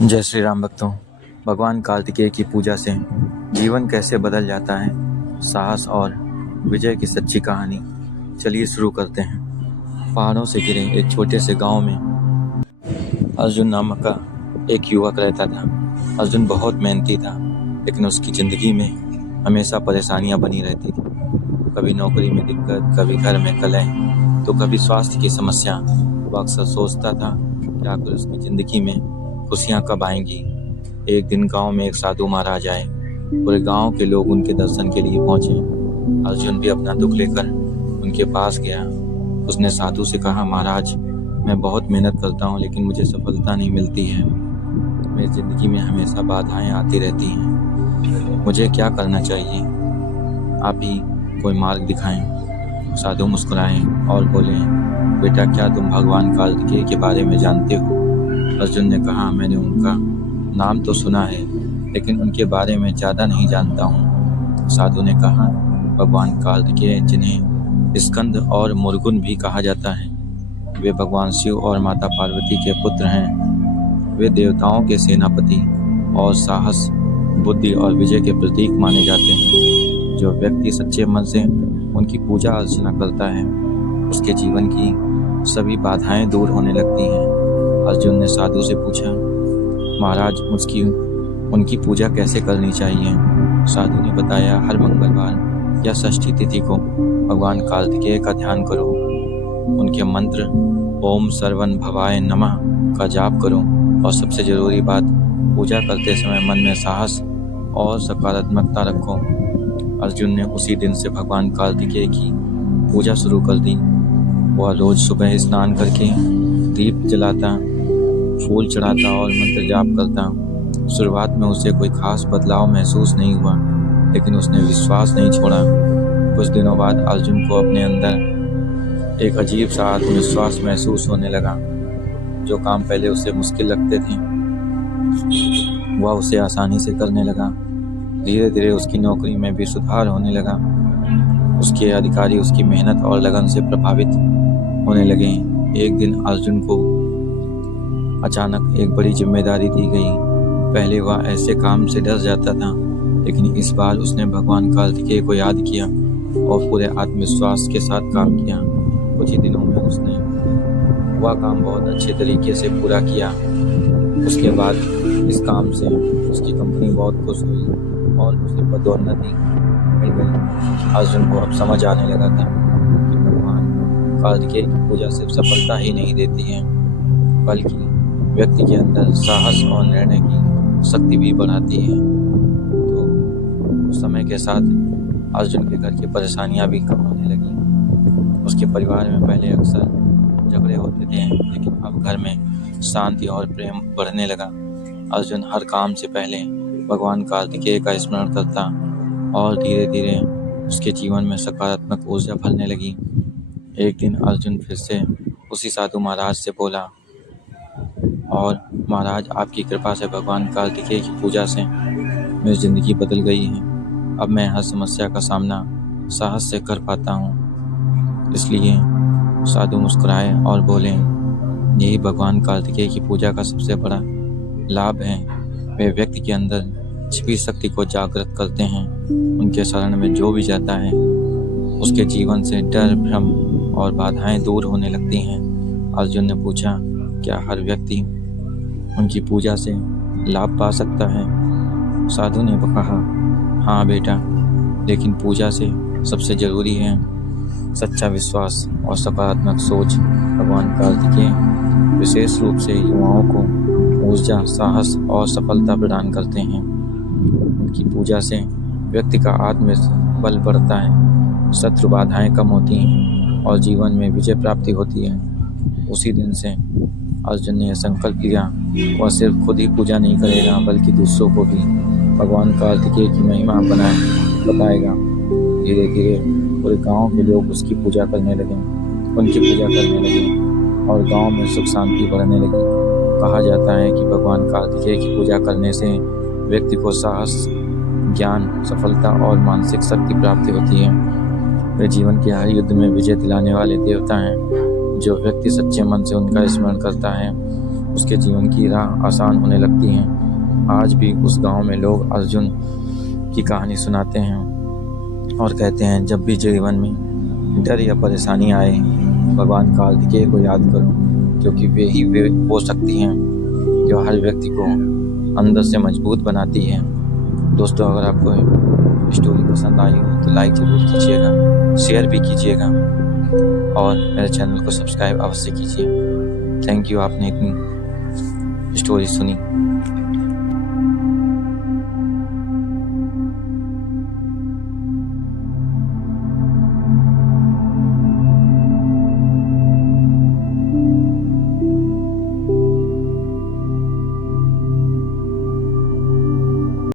जय श्री राम भक्तों। भगवान कार्तिकेय की पूजा से जीवन कैसे बदल जाता है, साहस और विजय की सच्ची कहानी। चलिए शुरू करते हैं। पहाड़ों से घिरे एक छोटे से गांव में अर्जुन नामक का एक युवक रहता था। अर्जुन बहुत मेहनती था, लेकिन उसकी ज़िंदगी में हमेशा परेशानियां बनी रहती थी। कभी नौकरी में दिक्कत, कभी घर में कलह, तो कभी स्वास्थ्य की समस्या। वो अक्सर सोचता था कि आखिर उसकी ज़िंदगी में खुशियाँ कब आएंगी। एक दिन गांव में एक साधु महाराज आए। पूरे गांव के लोग उनके दर्शन के लिए पहुंचे। अर्जुन भी अपना दुख लेकर उनके पास गया। उसने साधु से कहा, महाराज, मैं बहुत मेहनत करता हूँ, लेकिन मुझे सफलता नहीं मिलती है। मेरी ज़िंदगी में हमेशा बाधाएं आती रहती हैं। मुझे क्या करना चाहिए? आप ही कोई मार्ग दिखाएं। साधु मुस्कुराए और बोले, बेटा, क्या तुम भगवान कार्तिकेय के बारे में जानते हो? अर्जुन ने कहा, मैंने उनका नाम तो सुना है, लेकिन उनके बारे में ज़्यादा नहीं जानता हूँ। साधु ने कहा, भगवान कार्तिकेय, जिन्हें स्कंद और मुर्गुन भी कहा जाता है, वे भगवान शिव और माता पार्वती के पुत्र हैं। वे देवताओं के सेनापति और साहस, बुद्धि और विजय के प्रतीक माने जाते हैं। जो व्यक्ति सच्चे मन से उनकी पूजा अर्चना करता है, उसके जीवन की सभी बाधाएं दूर होने लगती हैं। अर्जुन ने साधु से पूछा, महाराज, उनकी पूजा कैसे करनी चाहिए? साधु ने बताया, हर मंगलवार या षष्ठी तिथि को भगवान कार्तिकेय का ध्यान करो। उनके मंत्र ओम सर्वन भवाय नमः का जाप करो, और सबसे जरूरी बात, पूजा करते समय मन में साहस और सकारात्मकता रखो। अर्जुन ने उसी दिन से भगवान कार्तिकेय की पूजा शुरू कर दी। वह रोज सुबह स्नान करके दीप जलाता, फूल चढ़ाता और मंत्र जाप करता। शुरुआत में उसे कोई खास बदलाव महसूस नहीं हुआ, लेकिन उसने विश्वास नहीं छोड़ा। कुछ दिनों बाद अर्जुन को अपने अंदर एक अजीब सा आत्मविश्वास महसूस होने लगा। जो काम पहले उसे मुश्किल लगते थे, वह उसे आसानी से करने लगा। धीरे धीरे उसकी नौकरी में भी सुधार होने लगा। उसके अधिकारी उसकी मेहनत और लगन से प्रभावित होने लगे। एक दिन अर्जुन को अचानक एक बड़ी जिम्मेदारी दी गई। पहले वह ऐसे काम से डर जाता था, लेकिन इस बार उसने भगवान कार्तिकेय को याद किया और पूरे आत्मविश्वास के साथ काम किया। कुछ ही दिनों में उसने वह काम बहुत अच्छे तरीके से पूरा किया। उसके बाद इस काम से उसकी कंपनी बहुत खुश हुई और उसे पदोन्नति मिल गई। अर्जुन को अब समझ आने लगा था कि भगवान कार्तिकेय की पूजा सिर्फ सफलता ही नहीं देती है, बल्कि व्यक्ति के अंदर साहस और निर्णय की शक्ति भी बढ़ाती है। तो समय के साथ अर्जुन के घर की परेशानियां भी कम होने लगी। उसके परिवार में पहले अक्सर झगड़े होते थे, लेकिन अब घर में शांति और प्रेम बढ़ने लगा। अर्जुन हर काम से पहले भगवान कार्तिकेय का स्मरण करता और धीरे धीरे उसके जीवन में सकारात्मक ऊर्जा फैलने लगी। एक दिन अर्जुन फिर से उसी साधु महाराज से बोला, और महाराज, आपकी कृपा से भगवान कार्तिकेय की पूजा से मेरी ज़िंदगी बदल गई है। अब मैं हर समस्या का सामना साहस से कर पाता हूँ। इसलिए साधु मुस्कुराए और बोले, यही भगवान कार्तिकेय की पूजा का सबसे बड़ा लाभ है। वे व्यक्ति के अंदर छिपी शक्ति को जागृत करते हैं। उनके शरण में जो भी जाता है, उसके जीवन से डर, भ्रम और बाधाएं दूर होने लगती हैं। अर्जुन ने पूछा, क्या हर व्यक्ति उनकी पूजा से लाभ पा सकता है? साधु ने कहा, हाँ बेटा, लेकिन पूजा से सबसे जरूरी है सच्चा विश्वास और सकारात्मक सोच। भगवान कार्तिकेय विशेष रूप से युवाओं को ऊर्जा, साहस और सफलता प्रदान करते हैं। उनकी पूजा से व्यक्ति का आत्मबल बढ़ता है, शत्रु बाधाएं कम होती हैं और जीवन में विजय प्राप्ति होती है। उसी दिन से अर्जुन ने संकल्प लिया, वह सिर्फ खुद ही पूजा नहीं करेगा, बल्कि दूसरों को भी भगवान कार्तिकेय की महिमा बताएगा। धीरे धीरे पूरे गांव के लोग उसकी पूजा करने लगे, और गांव में सुख शांति बढ़ने लगी। कहा जाता है कि भगवान कार्तिकेय की पूजा करने से व्यक्ति को साहस, ज्ञान, सफलता और मानसिक शक्ति प्राप्ति होती है। वे जीवन के हर युद्ध में विजय दिलाने वाले देवता हैं। जो व्यक्ति सच्चे मन से उनका स्मरण करता है, उसके जीवन की राह आसान होने लगती है। आज भी उस गांव में लोग अर्जुन की कहानी सुनाते हैं और कहते हैं, जब भी जीवन में डर या परेशानी आए, भगवान कार्तिकेय को याद करो, क्योंकि वे हो सकती हैं जो हर व्यक्ति को अंदर से मजबूत बनाती है। दोस्तों, अगर आपको स्टोरी पसंद आई हो तो लाइक ज़रूर कीजिएगा, शेयर भी कीजिएगा और मेरे चैनल को सब्सक्राइब अवश्य कीजिए। थैंक यू, आपने इतनी स्टोरी सुनी।